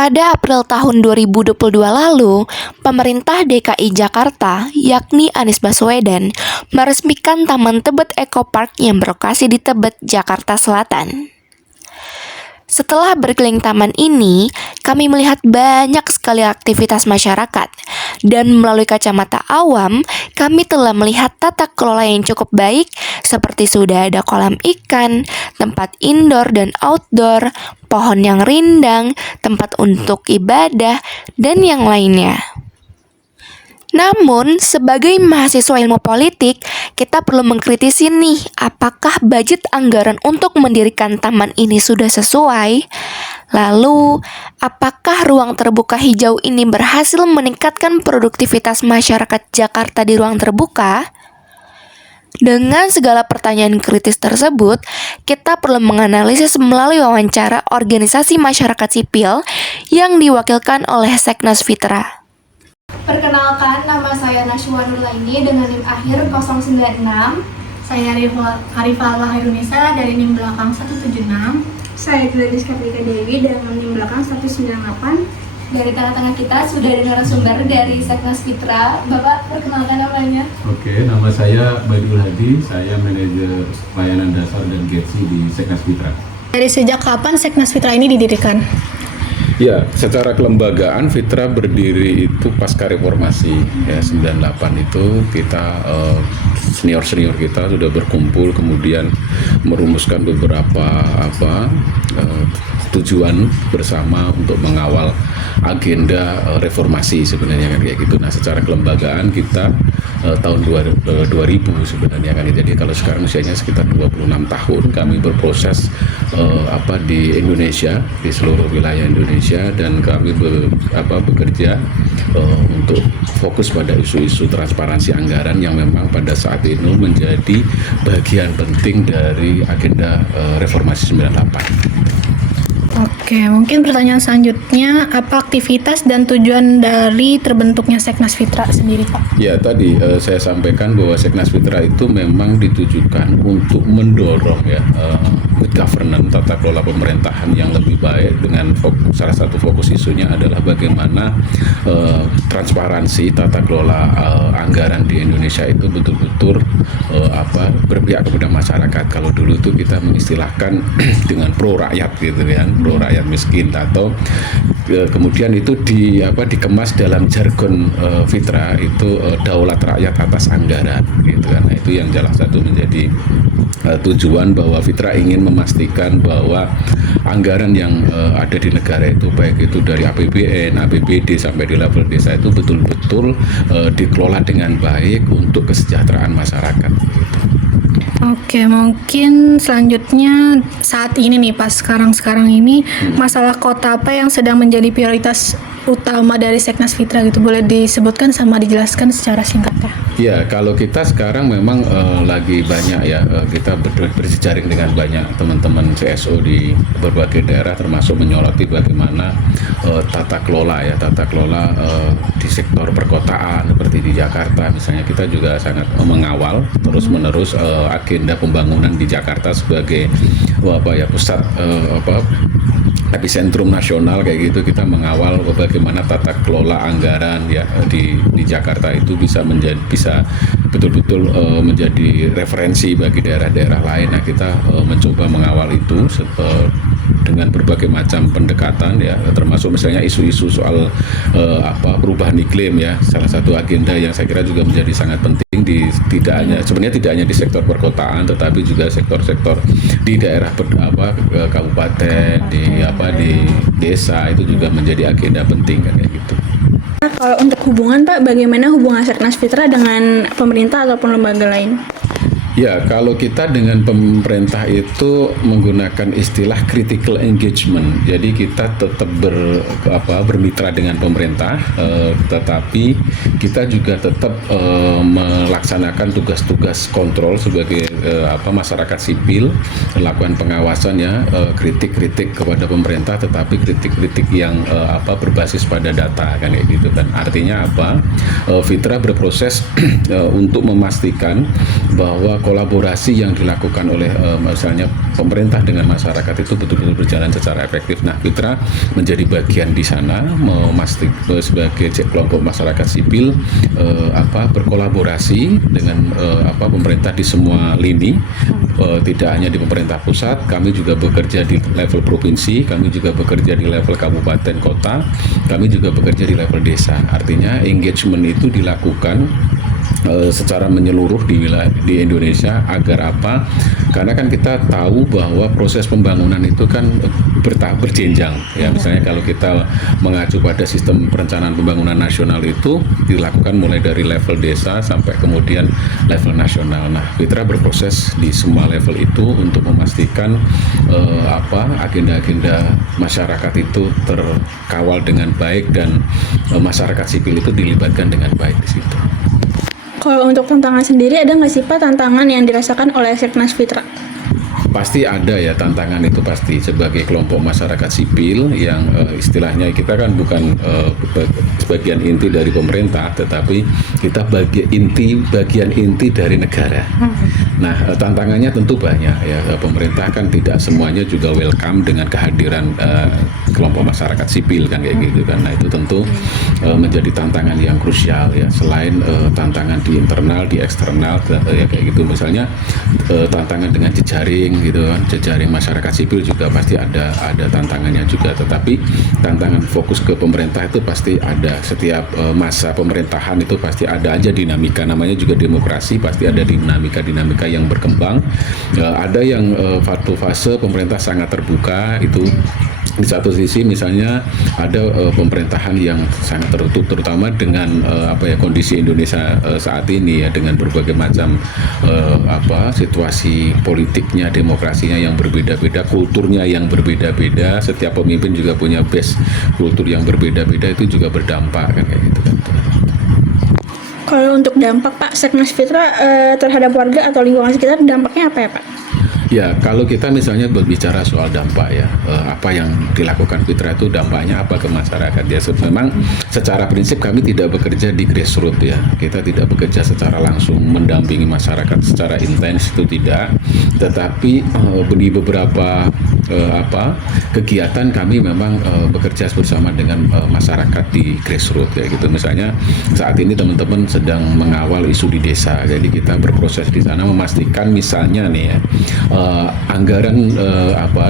Pada April tahun 2022 lalu, pemerintah DKI Jakarta, yakni Anies Baswedan, meresmikan Taman Tebet Eco Park yang berlokasi di Tebet, Jakarta Selatan. Setelah berkeliling taman ini, kami melihat banyak sekali aktivitas masyarakat, dan melalui kacamata awam, kami telah melihat tata kelola yang cukup baik, seperti sudah ada kolam ikan, tempat indoor dan outdoor, pohon yang rindang, tempat untuk ibadah, dan yang lainnya. Namun, sebagai mahasiswa ilmu politik, kita perlu mengkritisi nih, apakah budget anggaran untuk mendirikan taman ini sudah sesuai? Lalu, apakah ruang terbuka hijau ini berhasil meningkatkan produktivitas masyarakat Jakarta di ruang terbuka? Dengan segala pertanyaan kritis tersebut, kita perlu menganalisis melalui wawancara organisasi masyarakat sipil yang diwakilkan oleh Seknas Fitra. Perkenalkan, nama saya Nashwa Nurlaini dengan NIM akhir 096. Saya Arifah Hairunisa dari NIM belakang 176. Saya Gladys Kartika Dewi dengan NIM belakang 198. Dari tengah-tengah kita sudah ada narasumber dari Seknas Fitra. Bapak, perkenalkan namanya. Oke, nama saya Badul Hadi, saya manajer pelayanan dasar dan GETSI di Seknas Fitra. Dari sejak kapan Seknas Fitra ini didirikan? Ya, secara kelembagaan Fitra berdiri itu pasca reformasi ya 98 itu kita senior-senior kita sudah berkumpul kemudian merumuskan beberapa tujuan bersama untuk mengawal agenda reformasi sebenarnya kan kayak gitu. Nah, secara kelembagaan kita tahun 2000 sebenarnya kan. Jadi kalau sekarang usianya sekitar 26 tahun kami berproses di Indonesia, di seluruh wilayah Indonesia, dan kami bekerja untuk fokus pada isu-isu transparansi anggaran yang memang pada saat itu menjadi bagian penting dari agenda reformasi 98. Oke, mungkin pertanyaan selanjutnya, apa aktivitas dan tujuan dari terbentuknya Seknas Fitra sendiri, Pak? Ya, tadi saya sampaikan bahwa Seknas Fitra itu memang ditujukan untuk mendorong good governance, tata kelola pemerintahan yang lebih baik, dengan salah satu fokus isunya adalah bagaimana transparansi tata kelola anggaran di Indonesia itu betul-betul berpihak kepada masyarakat. Kalau dulu itu kita mengistilahkan dengan pro rakyat gitu kan, pro rakyat miskin, atau kemudian itu dikemas dalam jargon Fitra itu daulat rakyat atas anggaran gitu kan. Nah, itu yang salah satu menjadi tujuan bahwa Fitra ingin memastikan bahwa anggaran yang ada di negara itu, baik itu dari APBN, APBD sampai di level desa, itu betul-betul dikelola dengan baik untuk kesejahteraan masyarakat gitu. Oke, mungkin selanjutnya saat ini nih, pas sekarang ini, masalah kota apa yang sedang menjadi prioritas utama dari Seknas Fitra gitu, boleh disebutkan sama dijelaskan secara singkatnya? Ya, kalau kita sekarang memang lagi banyak kita berjejaring dengan banyak teman-teman CSO di berbagai daerah, termasuk menyoroti bagaimana tata kelola di sektor perkotaan seperti di Jakarta misalnya. Kita juga sangat mengawal terus-menerus agenda pembangunan di Jakarta sebagai pusat epicentrum nasional kayak gitu. Kita mengawal bagaimana tata kelola anggaran di Jakarta itu bisa betul-betul menjadi referensi bagi daerah-daerah lain. Nah, kita mencoba mengawal itu dengan berbagai macam pendekatan termasuk misalnya isu-isu soal perubahan iklim salah satu agenda yang saya kira juga menjadi sangat penting tidak hanya di sektor perkotaan, tetapi juga sektor-sektor di daerah kabupaten, di desa, itu juga menjadi agenda penting kan kayak gitu. Kalau untuk hubungan, Pak, bagaimana hubungan Seknas Fitra dengan pemerintah ataupun lembaga lain? Ya, kalau kita dengan pemerintah itu menggunakan istilah critical engagement. Jadi kita tetap bermitra dengan pemerintah, tetapi kita juga tetap melaksanakan tugas-tugas kontrol sebagai masyarakat sipil, melakukan pengawasan kritik-kritik kepada pemerintah, tetapi kritik-kritik yang berbasis pada data kan kayak gitu kan. Artinya Fitra berproses untuk memastikan bahwa kolaborasi yang dilakukan oleh misalnya pemerintah dengan masyarakat itu betul-betul berjalan secara efektif. Nah, Fitra menjadi bagian di sana, memastikan sebagai kelompok masyarakat sipil berkolaborasi dengan pemerintah di semua lini, tidak hanya di pemerintah pusat, kami juga bekerja di level provinsi, kami juga bekerja di level kabupaten kota, kami juga bekerja di level desa. Artinya engagement itu dilakukan secara menyeluruh di Indonesia. Agar apa? Karena kan kita tahu bahwa proses pembangunan itu kan berjenjang ya. Misalnya kalau kita mengacu pada sistem perencanaan pembangunan nasional itu dilakukan mulai dari level desa sampai kemudian level nasional. Nah, Fitra berproses di semua level itu untuk memastikan agenda-agenda masyarakat itu terkawal dengan baik dan masyarakat sipil itu dilibatkan dengan baik di situ. Kalau untuk tantangan sendiri, ada nggak sih Pak tantangan yang dirasakan oleh Seknas Fitra? Pasti ada ya, tantangan itu pasti sebagai kelompok masyarakat sipil yang istilahnya kita kan bukan bagian inti dari pemerintah, tetapi kita bagian inti dari negara. Nah, tantangannya tentu banyak ya. Pemerintah kan tidak semuanya juga welcome dengan kehadiran kelompok masyarakat sipil kan kayak gitu kan. Nah, itu tentu menjadi tantangan yang krusial ya. Selain tantangan di internal, di eksternal ya kayak gitu. Misalnya tantangan dengan jejaring gitu kan, jejaring masyarakat sipil juga pasti ada tantangannya juga. Tetapi tantangan fokus ke pemerintah itu pasti ada. Setiap masa pemerintahan itu pasti ada aja dinamika, namanya juga demokrasi, pasti ada dinamika yang berkembang. Ada yang fase pemerintah sangat terbuka, itu di satu sisi misalnya ada pemerintahan yang sangat tertutup, terutama dengan kondisi Indonesia saat ini ya, dengan berbagai macam situasi politiknya, demokrasinya yang berbeda-beda, kulturnya yang berbeda-beda. Setiap pemimpin juga punya base kultur yang berbeda-beda, itu juga berdampak kan kayak gitu kan. Kalau untuk dampak Pak, Seknas Fitra terhadap warga atau lingkungan sekitar, dampaknya apa ya Pak? Ya, kalau kita misalnya berbicara soal dampak ya, apa yang dilakukan Fitra itu dampaknya apa ke masyarakat ya. Memang secara prinsip kami tidak bekerja di grassroots ya, kita tidak bekerja secara langsung mendampingi masyarakat secara intens, itu tidak. Tetapi di beberapa kegiatan kami memang bekerja bersama dengan masyarakat di grassroots ya gitu. Misalnya saat ini teman-teman sedang mengawal isu di desa, jadi kita berproses di sana memastikan misalnya nih ya, anggaran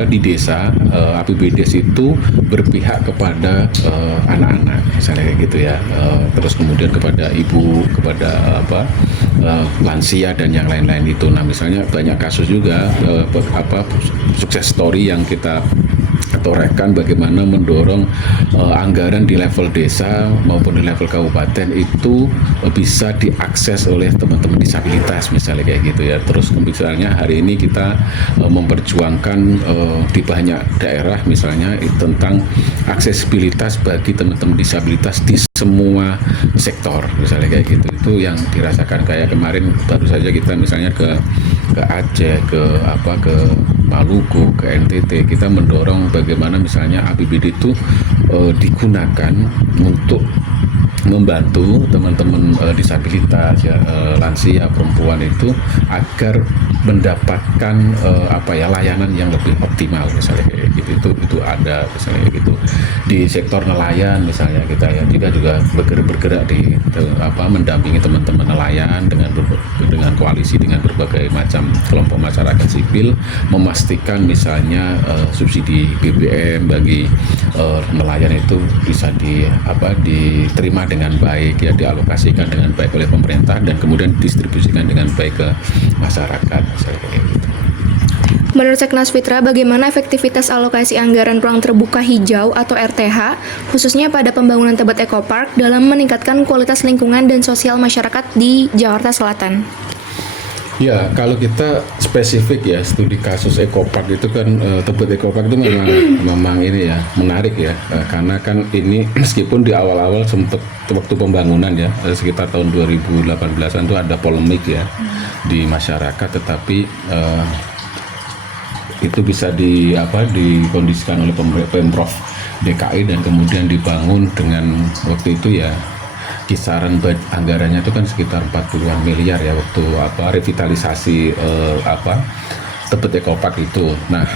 di desa, APBDes itu berpihak kepada anak-anak misalnya kayak gitu ya, terus kemudian kepada ibu, kepada lansia dan yang lain-lain itu. Nah, misalnya banyak kasus juga sukses story yang kita torehkan bagaimana mendorong anggaran di level desa maupun di level kabupaten itu bisa diakses oleh teman-teman disabilitas misalnya kayak gitu ya. Terus misalnya hari ini kita memperjuangkan di banyak daerah misalnya tentang aksesibilitas bagi teman-teman disabilitas di semua sektor misalnya kayak gitu. Itu yang dirasakan kayak kemarin baru saja kita misalnya ke Aceh, ke Maluku, ke NTT, kita mendorong bagaimana misalnya APBD itu digunakan untuk membantu teman-teman disabilitas ya, lansia, perempuan itu agar mendapatkan layanan yang lebih optimal misalnya kayak gitu. Itu ada misalnya gitu. Di sektor nelayan misalnya kita ya juga bergerak di mendampingi teman-teman nelayan dengan koalisi dengan berbagai macam kelompok masyarakat sipil, memastikan misalnya subsidi BBM bagi nelayan itu bisa diterima dengan baik ya, dialokasikan dengan baik oleh pemerintah dan kemudian distribusikan dengan baik ke masyarakat misalnya kayak gitu. Menurut Seknas Fitra, bagaimana efektivitas alokasi anggaran ruang terbuka hijau atau RTH, khususnya pada pembangunan Tebet Eco Park dalam meningkatkan kualitas lingkungan dan sosial masyarakat di Jakarta Selatan? Ya, kalau kita spesifik ya studi kasus Eco Park itu kan Tebet Eco Park itu memang ini ya menarik ya, karena kan ini meskipun di awal-awal sempat waktu pembangunan ya sekitar tahun 2018-an itu ada polemik ya di masyarakat, tetapi itu bisa dikondisikan oleh Pemprov DKI dan kemudian dibangun dengan waktu itu ya anggarannya itu kan sekitar 40-an miliar ya waktu revitalisasi Tebet Eco Park itu. Nah,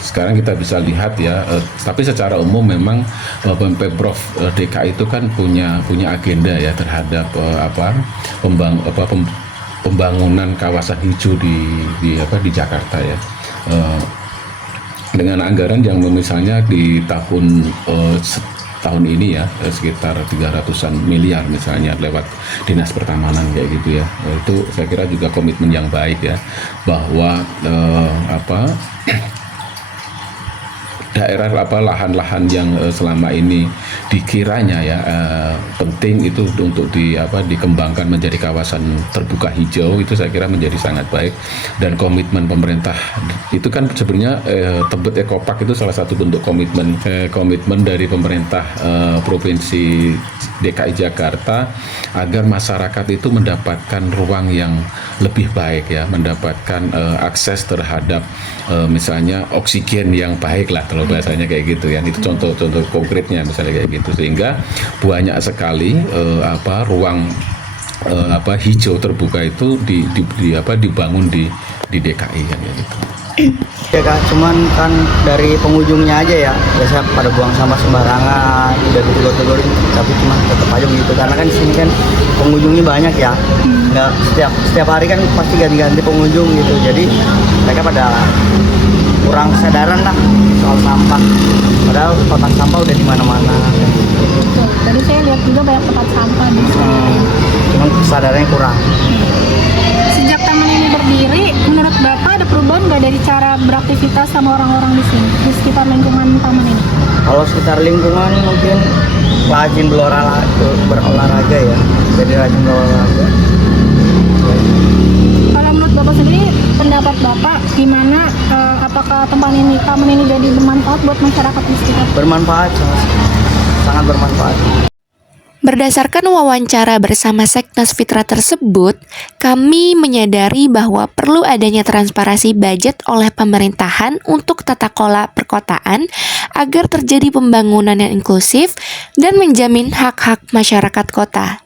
sekarang kita bisa lihat ya, tapi secara umum memang Pemprov DKI itu kan punya agenda ya terhadap pembangunan kawasan hijau di Jakarta ya. Dengan anggaran yang misalnya di tahun ini ya sekitar 300-an miliar misalnya lewat Dinas Pertamanan kayak gitu ya. Itu saya kira juga komitmen yang baik ya, bahwa daerah lahan-lahan yang selama ini dikiranya ya penting itu untuk dikembangkan menjadi kawasan terbuka hijau, itu saya kira menjadi sangat baik. Dan komitmen pemerintah itu kan sebenarnya Tebet Eco Park itu salah satu bentuk komitmen dari pemerintah Provinsi DKI Jakarta agar masyarakat itu mendapatkan ruang yang lebih baik ya, mendapatkan akses terhadap misalnya oksigen yang baik lah kalau bahasanya kayak gitu ya. Itu contoh-contoh konkretnya misalnya kayak gitu, sehingga banyak sekali ruang hijau terbuka itu dibangun di DKI kan gitu. Ya Kak, cuman kan dari pengunjungnya aja ya biasa pada buang sampah sembarangan, udah ditegur-tegur, tapi cuma tetap aja begitu karena kan di sini kan pengunjungnya banyak ya, nggak setiap hari kan pasti ganti-ganti pengunjung gitu, jadi mereka pada kurang kesadaran lah soal sampah, padahal kotak sampah udah di mana-mana. Betul. Tadi saya lihat juga banyak tempat sampah di sini. Cuman kesadarannya kurang. Sejak taman ini berdiri, menurut Bapak ada perubahan nggak dari cara beraktivitas sama orang-orang di sini, di sekitar lingkungan taman ini? Kalau sekitar lingkungan mungkin rajin berolahraga ya, jadi rajin berolahraga. Kalau menurut Bapak sendiri, pendapat Bapak gimana? Apakah taman ini jadi bermanfaat buat masyarakat di sekitar? Bermanfaat, sangat bermanfaat. Berdasarkan wawancara bersama Seknas Fitra tersebut, kami menyadari bahwa perlu adanya transparansi budget oleh pemerintahan untuk tata kelola perkotaan agar terjadi pembangunan yang inklusif dan menjamin hak-hak masyarakat kota.